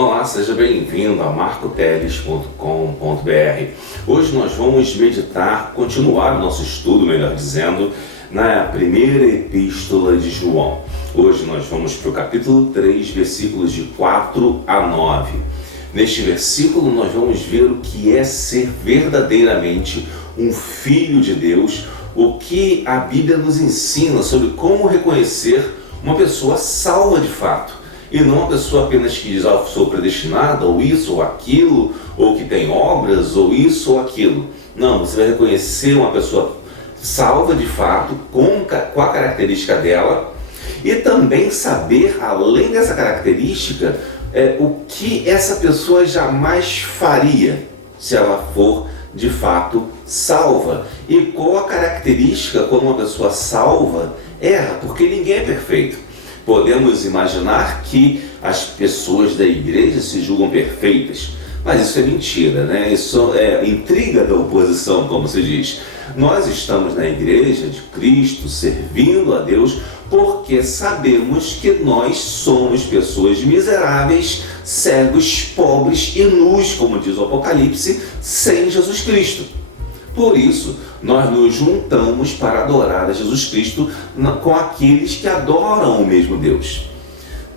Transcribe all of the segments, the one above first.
Olá, seja bem-vindo a marcoteles.com.br. Hoje nós vamos continuar o nosso estudo, melhor dizendo, na primeira epístola de João. Hoje nós vamos para o capítulo 3, versículos de 4 a 9. Neste versículo nós vamos ver o que é ser verdadeiramente um filho de Deus, o que a Bíblia nos ensina sobre como reconhecer uma pessoa salva de fato. E não uma pessoa apenas que diz, eu sou predestinada, ou isso, ou aquilo, ou que tem obras, ou isso, ou aquilo. Não, você vai reconhecer uma pessoa salva de fato, com a característica dela, e também saber, além dessa característica, o que essa pessoa jamais faria, se ela for de fato salva. E qual a característica quando uma pessoa salva erra, porque ninguém é perfeito. Podemos imaginar que as pessoas da igreja se julgam perfeitas, mas isso é mentira, né? Isso é intriga da oposição, como se diz. Nós estamos na igreja de Cristo, servindo a Deus, porque sabemos que nós somos pessoas miseráveis, cegos, pobres e nus, como diz o Apocalipse, sem Jesus Cristo. Por isso, nós nos juntamos para adorar a Jesus Cristo com aqueles que adoram o mesmo Deus.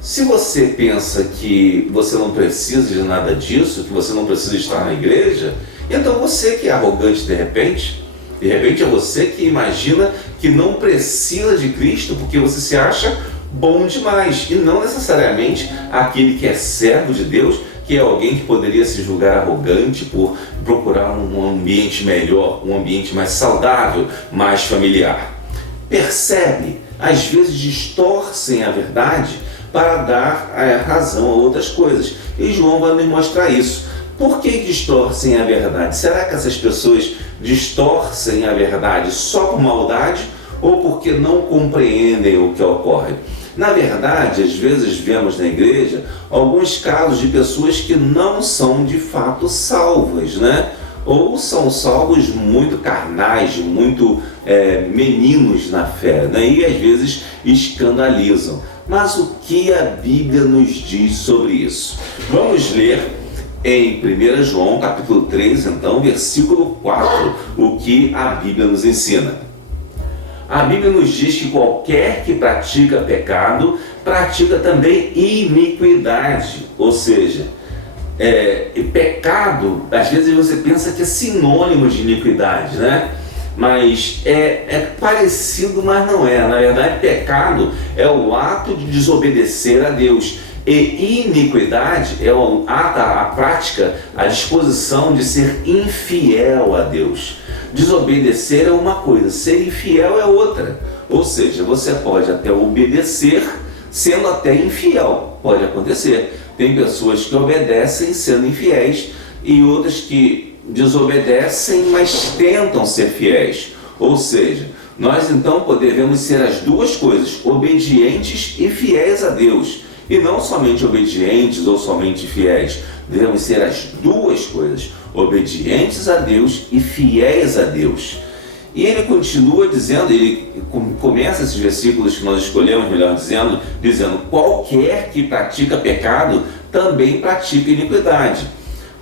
Se você pensa que você não precisa de nada disso, que você não precisa estar na igreja, então você que é arrogante de repente é você que imagina que não precisa de Cristo porque você se acha bom demais, e não necessariamente aquele que é servo de Deus, que é alguém que poderia se julgar arrogante por procurar um ambiente melhor, um ambiente mais saudável, mais familiar. Percebe? Às vezes distorcem a verdade para dar razão a outras coisas. E João vai nos mostrar isso. Por que distorcem a verdade? Será que essas pessoas distorcem a verdade só por maldade ou porque não compreendem o que ocorre? Na verdade, às vezes vemos na igreja alguns casos de pessoas que não são de fato salvas, né? Ou são salvos muito carnais, muito meninos na fé, né? E às vezes escandalizam. Mas o que a Bíblia nos diz sobre isso? Vamos ler em 1 João capítulo 3, então, versículo 4, o que a Bíblia nos ensina. A Bíblia nos diz que qualquer que pratica pecado, pratica também iniquidade. Ou seja, pecado, às vezes você pensa que é sinônimo de iniquidade, né? Mas é parecido, mas não é. Na verdade, pecado é o ato de desobedecer a Deus. E iniquidade é o ato, a prática, a disposição de ser infiel a Deus. Desobedecer é uma coisa, ser infiel é outra. Ou seja, você pode até obedecer sendo até infiel. Pode acontecer. Tem pessoas que obedecem sendo infiéis e outras que desobedecem, mas tentam ser fiéis. Ou seja, nós então devemos ser as duas coisas, obedientes e fiéis a Deus. E não somente obedientes ou somente fiéis. Devemos ser as duas coisas, obedientes a Deus e fiéis a Deus. E ele continua dizendo, ele começa esses versículos que nós escolhemos, melhor dizendo, qualquer que pratica pecado também pratica iniquidade.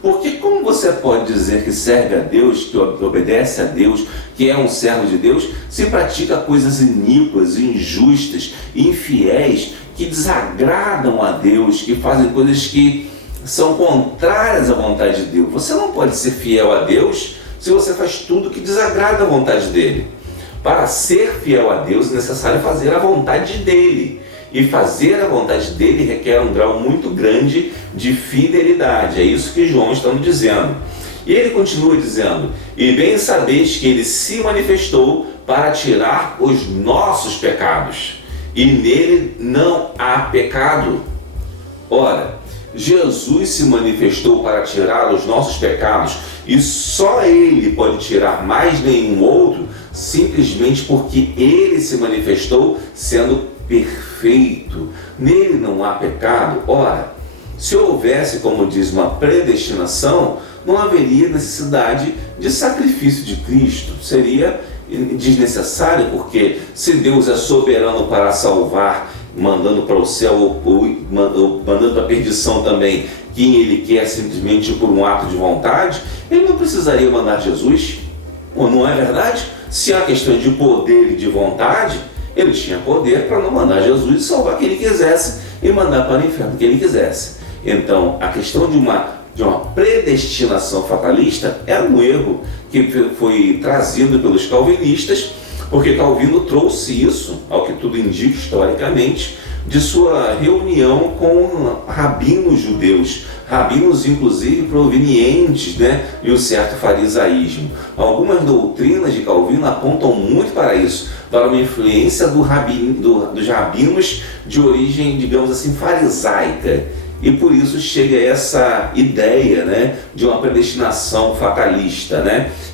Porque como você pode dizer que serve a Deus, que obedece a Deus, que é um servo de Deus, se pratica coisas iníquas, injustas, infiéis, que desagradam a Deus, que fazem coisas que são contrárias à vontade de Deus? Você não pode ser fiel a Deus se você faz tudo que desagrada a vontade dele. Para ser fiel a Deus é necessário fazer a vontade dele. E fazer a vontade dele requer um grau muito grande de fidelidade. É isso que João está nos dizendo. E ele continua dizendo, e bem sabeis que ele se manifestou para tirar os nossos pecados, e nele não há pecado. Ora, Jesus se manifestou para tirar os nossos pecados, e só ele pode tirar, mais nenhum outro, simplesmente porque ele se manifestou sendo perfeito. Nele não há pecado. Ora, se houvesse, como diz, uma predestinação, não haveria necessidade de sacrifício de Cristo. Seria desnecessário, porque se Deus é soberano para salvar mandando para o céu ou mandando para a perdição também quem ele quer simplesmente por um ato de vontade, ele não precisaria mandar Jesus, ou não é verdade? Se há questão de poder e de vontade, ele tinha poder para não mandar Jesus e salvar quem ele quisesse e mandar para o inferno quem ele quisesse. Então, a questão de uma predestinação fatalista era um erro que foi trazido pelos calvinistas, porque Calvino trouxe isso, ao que tudo indica historicamente, de sua reunião com rabinos judeus, rabinos inclusive provenientes de um certo farisaísmo. Algumas doutrinas de Calvino apontam muito para isso, para uma influência dos rabinos de origem, digamos assim, farisaica. E por isso chega essa ideia de uma predestinação fatalista.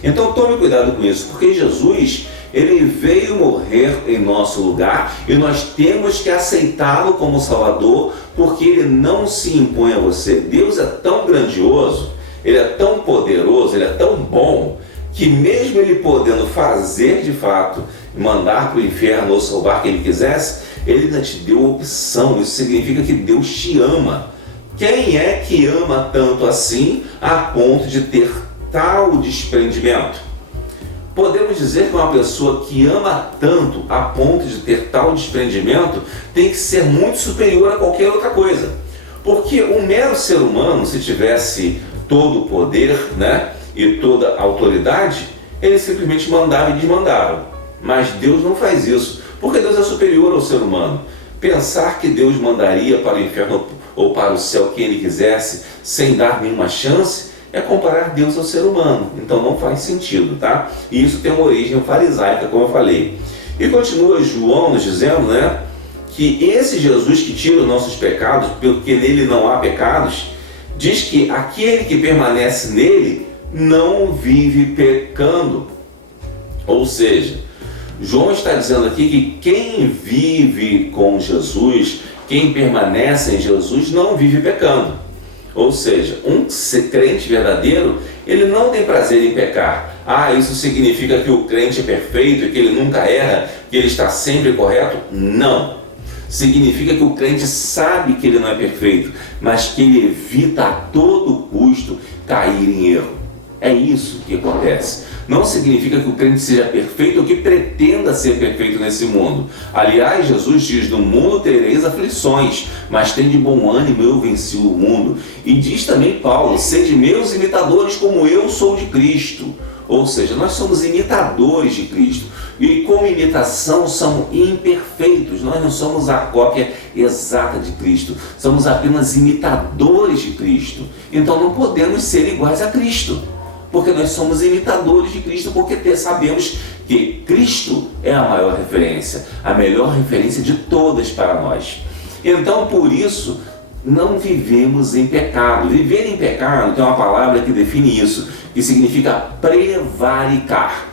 Então tome cuidado com isso, porque Jesus, ele veio morrer em nosso lugar e nós temos que aceitá-lo como Salvador, porque ele não se impõe a você. Deus é tão grandioso, ele é tão poderoso, ele é tão bom, que mesmo ele podendo fazer de fato, mandar para o inferno ou salvar quem ele quisesse, ele ainda te deu opção. Isso significa que Deus te ama. Quem é que ama tanto assim a ponto de ter tal desprendimento? Podemos dizer que uma pessoa que ama tanto a ponto de ter tal desprendimento tem que ser muito superior a qualquer outra coisa. Porque um mero ser humano, se tivesse todo o poder e toda a autoridade, ele simplesmente mandava e desmandava. Mas Deus não faz isso, porque Deus é superior ao ser humano. Pensar que Deus mandaria para o inferno ou para o céu quem ele quisesse, sem dar nenhuma chance, é comparar Deus ao ser humano. Então não faz sentido, tá? E isso tem uma origem farisaica, como eu falei. E continua João nos dizendo, que esse Jesus que tira os nossos pecados, porque nele não há pecados, diz que aquele que permanece nele não vive pecando. Ou seja, João está dizendo aqui que quem vive com Jesus, quem permanece em Jesus, não vive pecando. Ou seja, um crente verdadeiro, ele não tem prazer em pecar. Isso significa que o crente é perfeito, que ele nunca erra, que ele está sempre correto? Não. Significa que o crente sabe que ele não é perfeito, mas que ele evita a todo custo cair em erro. É isso que acontece. Não significa que o crente seja perfeito ou que pretenda ser perfeito nesse mundo. Aliás, Jesus diz: no mundo tereis aflições, mas tende bom ânimo, eu venci o mundo. E diz também Paulo: sede meus imitadores como eu sou de Cristo. Ou seja, nós somos imitadores de Cristo. E como imitação somos imperfeitos. Nós não somos a cópia exata de Cristo. Somos apenas imitadores de Cristo. Então não podemos ser iguais a Cristo, porque nós somos imitadores de Cristo, porque sabemos que Cristo é a maior referência, a melhor referência de todas para nós. Então, por isso, não vivemos em pecado. Viver em pecado tem uma palavra que define isso, que significa prevaricar.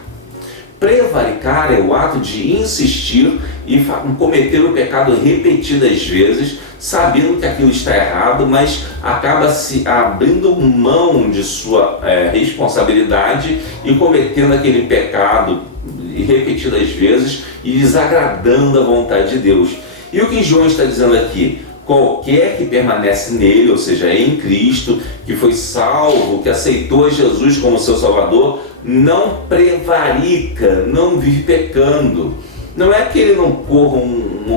Prevaricar é o ato de insistir e cometer o pecado repetidas vezes, sabendo que aquilo está errado, mas acaba se abrindo mão de sua responsabilidade e cometendo aquele pecado repetidas vezes e desagradando a vontade de Deus. E o que João está dizendo aqui? Qualquer que permanece nele, ou seja, em Cristo, que foi salvo, que aceitou Jesus como seu Salvador, não prevarica, não vive pecando. Não é que ele não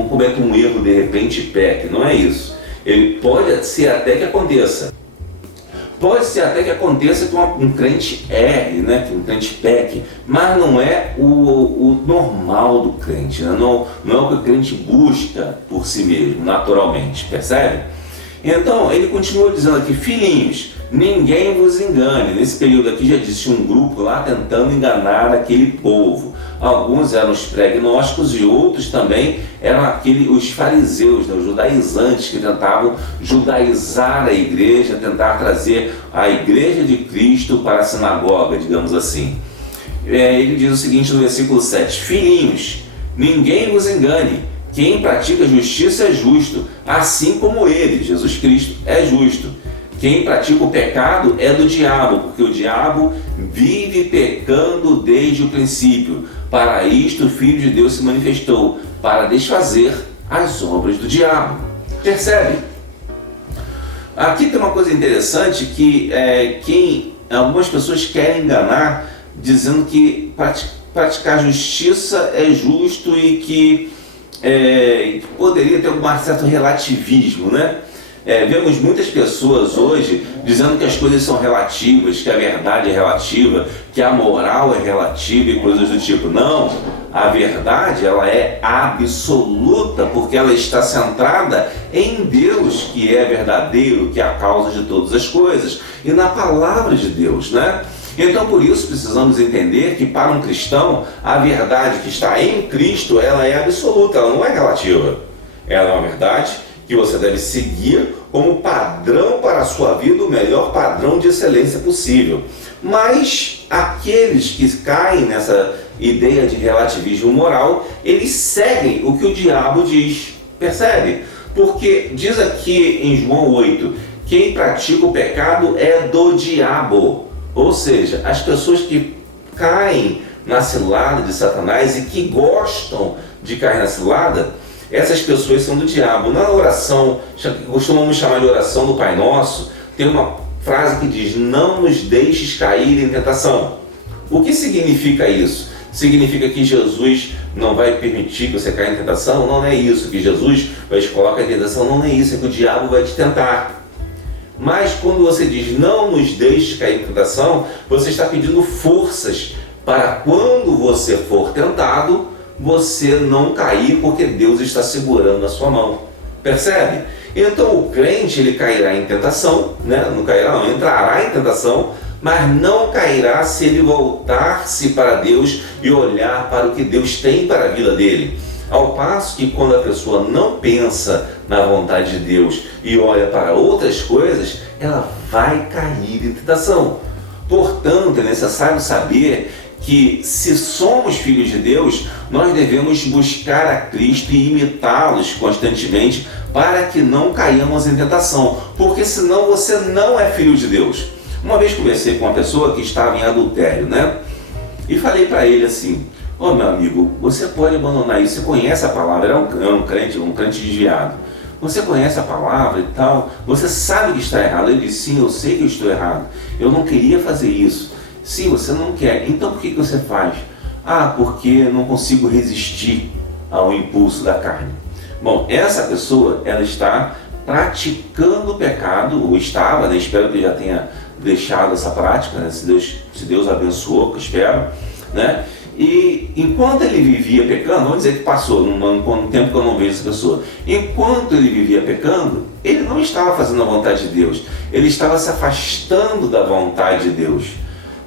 cometa um erro de repente e peque, não é isso. Ele pode ser até que aconteça. Pode ser até que aconteça que um crente erre, que um crente peque, mas não é o normal do crente, não é o que o crente busca por si mesmo, naturalmente, percebe? Então, ele continua dizendo aqui: filhinhos, ninguém vos engane. Nesse período aqui já existia um grupo lá tentando enganar aquele povo. Alguns eram os pregnósticos e outros também eram os fariseus, os judaizantes, que tentavam judaizar a igreja, tentar trazer a igreja de Cristo para a sinagoga, digamos assim. Ele diz o seguinte no versículo 7: filhinhos, ninguém vos engane. Quem pratica justiça é justo, assim como ele, Jesus Cristo, é justo. Quem pratica o pecado é do diabo, porque o diabo vive pecando desde o princípio. Para isto o Filho de Deus se manifestou, para desfazer as obras do diabo. Percebe? Aqui tem uma coisa interessante que algumas pessoas querem enganar dizendo que praticar justiça é justo e que poderia ter um certo relativismo, né? Vemos muitas pessoas hoje dizendo que as coisas são relativas, que a verdade é relativa, que a moral é relativa e coisas do tipo. Não, a verdade ela é absoluta porque ela está centrada em Deus, que é verdadeiro, que é a causa de todas as coisas, e na palavra de Deus, né? Então por isso precisamos entender que para um cristão a verdade que está em Cristo ela é absoluta, ela não é relativa. Ela é uma verdade que você deve seguir como padrão para a sua vida, o melhor padrão de excelência possível. Mas aqueles que caem nessa ideia de relativismo moral, eles seguem o que o diabo diz. Percebe? Porque diz aqui em João 8, quem pratica o pecado é do diabo. Ou seja, as pessoas que caem na cilada de Satanás e que gostam de cair na cilada, essas pessoas são do diabo. Na oração, costumamos chamar de oração do Pai Nosso, tem uma frase que diz: não nos deixes cair em tentação. O que significa isso? Significa que Jesus não vai permitir que você caia em tentação? Não é isso. Que Jesus vai te colocar em tentação? Não é isso. É que o diabo vai te tentar. Mas quando você diz não nos deixes cair em tentação, você está pedindo forças para quando você for tentado, você não cair, porque Deus está segurando a sua mão. Percebe? Então o crente ele cairá em tentação, né? Não cairá, não, entrará em tentação, mas não cairá se ele voltar-se para Deus e olhar para o que Deus tem para a vida dele. Ao passo que quando a pessoa não pensa na vontade de Deus e olha para outras coisas, ela vai cair em tentação. Portanto, é necessário saber que se somos filhos de Deus, nós devemos buscar a Cristo e imitá-los constantemente para que não caiamos em tentação, porque senão você não é filho de Deus. Uma vez conversei com uma pessoa que estava em adultério, né? E falei para ele assim: ó, meu amigo, você pode abandonar isso, você conhece a palavra, era um crente desviado. Você conhece a palavra e tal, você sabe que está errado. Ele disse: sim, eu sei que eu estou errado, eu não queria fazer isso. Sim, você não quer. Então por que você faz? Ah, porque não consigo resistir ao impulso da carne. Bom, essa pessoa, ela está praticando o pecado, ou estava, né? Espero que já tenha deixado essa prática, né? Se Deus abençoou, que eu espero, né? E enquanto ele vivia pecando, vamos dizer que passou um tempo que eu não vejo essa pessoa, enquanto ele vivia pecando, ele não estava fazendo a vontade de Deus, ele estava se afastando da vontade de Deus.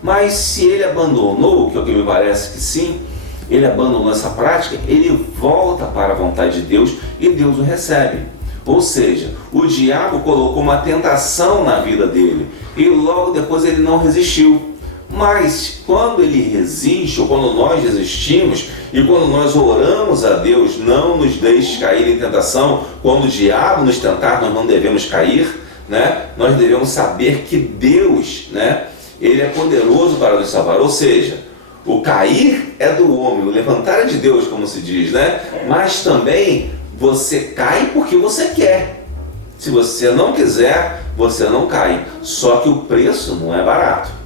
Mas se ele abandonou, que é o que me parece que sim, ele abandonou essa prática, ele volta para a vontade de Deus e Deus o recebe. Ou seja, o diabo colocou uma tentação na vida dele e logo depois ele não resistiu. Mas quando ele resiste, ou quando nós resistimos, e quando nós oramos a Deus, não nos deixe cair em tentação, quando o diabo nos tentar, nós não devemos cair, né? Nós devemos saber que Deus, né, ele é poderoso para nos salvar. Ou seja, o cair é do homem, o levantar é de Deus, como se diz, né? Mas também você cai porque você quer. Se você não quiser, você não cai. Só que o preço não é barato.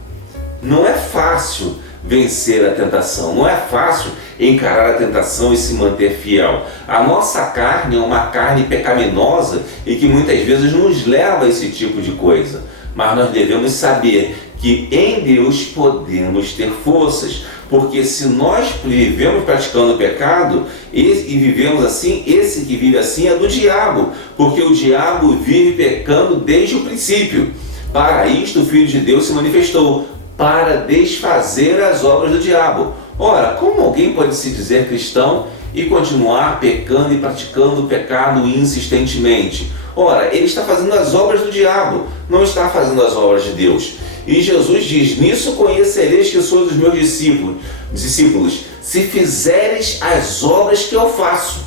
Não é fácil vencer a tentação, não é fácil encarar a tentação e se manter fiel. A nossa carne é uma carne pecaminosa e que muitas vezes nos leva a esse tipo de coisa. Mas nós devemos saber que em Deus podemos ter forças, porque se nós vivemos praticando o pecado e vivemos assim, esse que vive assim é do diabo, porque o diabo vive pecando desde o princípio. Para isto o Filho de Deus se manifestou, para desfazer as obras do diabo. Ora, como alguém pode se dizer cristão e continuar pecando e praticando o pecado insistentemente? Ora, ele está fazendo as obras do diabo, não está fazendo as obras de Deus. E Jesus diz: nisso conhecereis que sois os meus discípulos, se fizeres as obras que eu faço.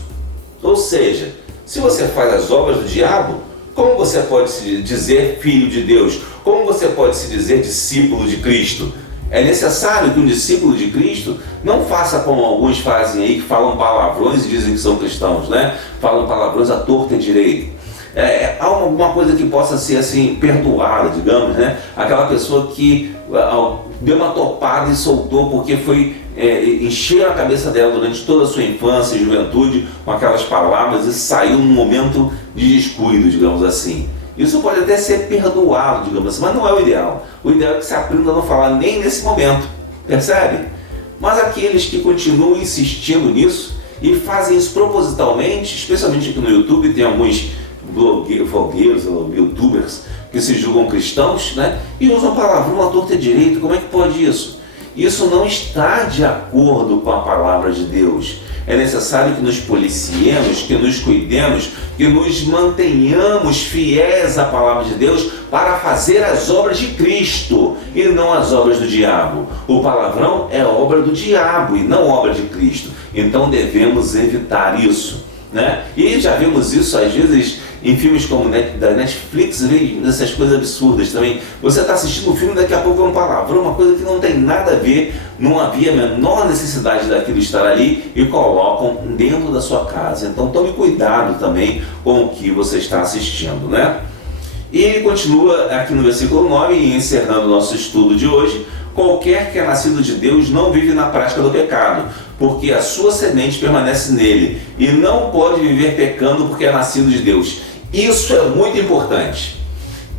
Ou seja, se você faz as obras do diabo, como você pode se dizer filho de Deus? Como você pode se dizer discípulo de Cristo? É necessário que um discípulo de Cristo não faça como alguns fazem aí, que falam palavrões e dizem que são cristãos, né? Falam palavrões à torta e à direita. Há alguma coisa que possa ser assim, perdoada, digamos, né? Aquela pessoa que deu uma topada e soltou porque foi encher a cabeça dela durante toda a sua infância e juventude com aquelas palavras e saiu num momento de descuido, digamos assim. Isso pode até ser perdoado, digamos assim, mas não é o ideal. O ideal é que você aprenda a não falar nem nesse momento, percebe? Mas aqueles que continuam insistindo nisso e fazem isso propositalmente, especialmente aqui no YouTube, tem alguns vlogueiros ou youtubers que se julgam cristãos, né? E usam palavrão à torta e à direita. Como é que pode isso? Isso não está de acordo com a palavra de Deus. É necessário que nos policiemos, que nos cuidemos, que nos mantenhamos fiéis à palavra de Deus para fazer as obras de Cristo e não as obras do diabo. O palavrão é obra do diabo e não obra de Cristo. Então devemos evitar isso, né? E já vimos isso às vezes em filmes como da Netflix, essas coisas absurdas também. Você está assistindo um filme, daqui a pouco é um palavrão, uma coisa que não tem nada a ver, não havia a menor necessidade daquilo estar ali e colocam dentro da sua casa. Então tome cuidado também com o que você está assistindo, né? E ele continua aqui no versículo 9, encerrando o nosso estudo de hoje: qualquer que é nascido de Deus não vive na prática do pecado, porque a sua semente permanece nele, e não pode viver pecando porque é nascido de Deus. Isso é muito importante.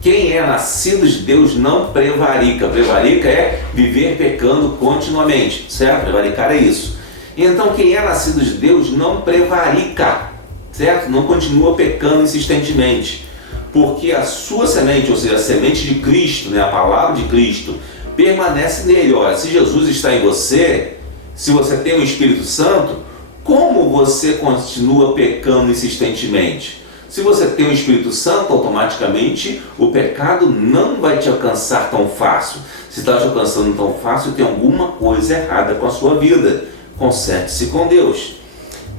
Quem é nascido de Deus não prevarica. Prevarica é viver pecando continuamente, certo? Prevaricar é isso. Então quem é nascido de Deus não prevarica, certo? Não continua pecando insistentemente, porque a sua semente, ou seja, a semente de Cristo, né, a palavra de Cristo, permanece nele. Olha, se Jesus está em você, se você tem o Espírito Santo, como você continua pecando insistentemente? Se você tem o Espírito Santo, automaticamente o pecado não vai te alcançar tão fácil. Se está te alcançando tão fácil, tem alguma coisa errada com a sua vida. Conserte-se com Deus.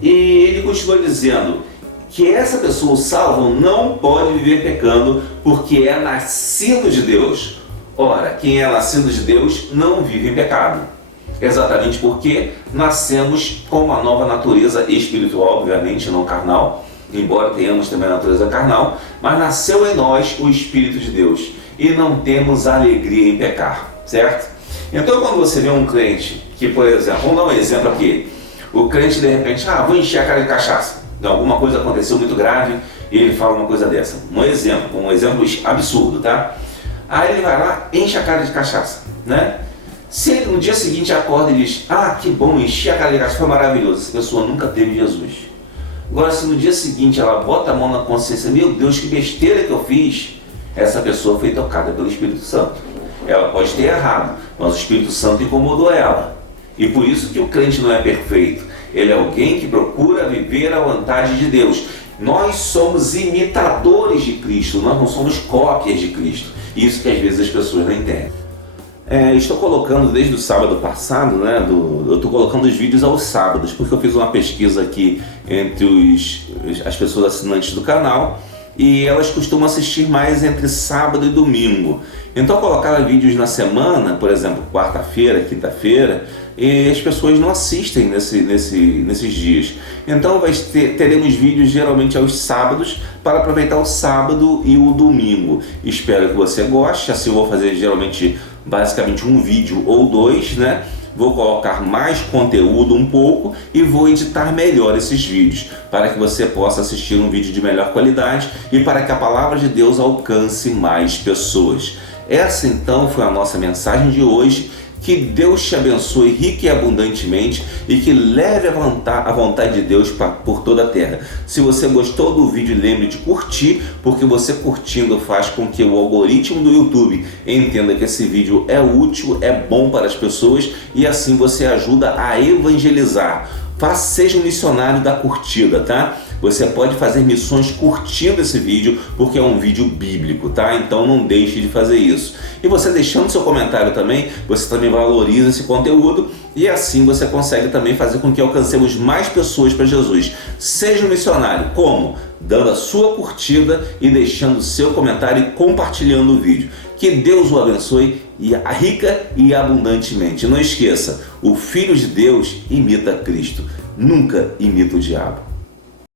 E ele continua dizendo que essa pessoa salva não pode viver pecando porque é nascido de Deus. Ora, quem é nascido de Deus não vive em pecado. Exatamente porque nascemos com uma nova natureza espiritual, obviamente, não carnal, embora tenhamos também a natureza carnal, mas nasceu em nós o Espírito de Deus e não temos alegria em pecar, certo? Então quando você vê um crente que, por exemplo, vamos dar um exemplo aqui, o crente de repente, vou encher a cara de cachaça, alguma coisa aconteceu muito grave e ele fala uma coisa dessa, um exemplo absurdo, tá? Aí ele vai lá, enche a cara de cachaça, né? Se ele no dia seguinte acorda e diz, que bom, enchi a cara de cachaça, foi maravilhoso, essa pessoa nunca teve Jesus. Agora, se no dia seguinte ela bota a mão na consciência, meu Deus, que besteira que eu fiz, essa pessoa foi tocada pelo Espírito Santo. Ela pode ter errado, mas o Espírito Santo incomodou ela. E por isso que o crente não é perfeito. Ele é alguém que procura viver a vontade de Deus. Nós somos imitadores de Cristo, nós não somos cópias de Cristo. Isso que às vezes as pessoas não entendem. Estou colocando desde o sábado passado, né, eu estou colocando os vídeos aos sábados, porque eu fiz uma pesquisa aqui entre as pessoas assinantes do canal e elas costumam assistir mais entre sábado e domingo. Então eu colocava vídeos na semana, por exemplo, quarta-feira, quinta-feira, e as pessoas não assistem nesses dias. Então teremos vídeos geralmente aos sábados para aproveitar o sábado e o domingo. Espero que você goste, assim eu vou fazer geralmente basicamente um vídeo ou dois, né? Vou colocar mais conteúdo um pouco e vou editar melhor esses vídeos para que você possa assistir um vídeo de melhor qualidade e para que a palavra de Deus alcance mais pessoas. Essa então foi a nossa mensagem de hoje. Que Deus te abençoe rica e abundantemente e que leve a vontade de Deus por toda a terra. Se você gostou do vídeo, lembre de curtir, porque você curtindo faz com que o algoritmo do YouTube entenda que esse vídeo é útil, é bom para as pessoas e assim você ajuda a evangelizar. Seja um missionário da curtida, tá? Você pode fazer missões curtindo esse vídeo, porque é um vídeo bíblico, tá? Então não deixe de fazer isso. E você deixando seu comentário também, você também valoriza esse conteúdo e assim você consegue também fazer com que alcancemos mais pessoas para Jesus. Seja um missionário, como? Dando a sua curtida e deixando seu comentário e compartilhando o vídeo. Que Deus o abençoe rica e abundantemente. Não esqueça, o Filho de Deus imita Cristo, nunca imita o diabo.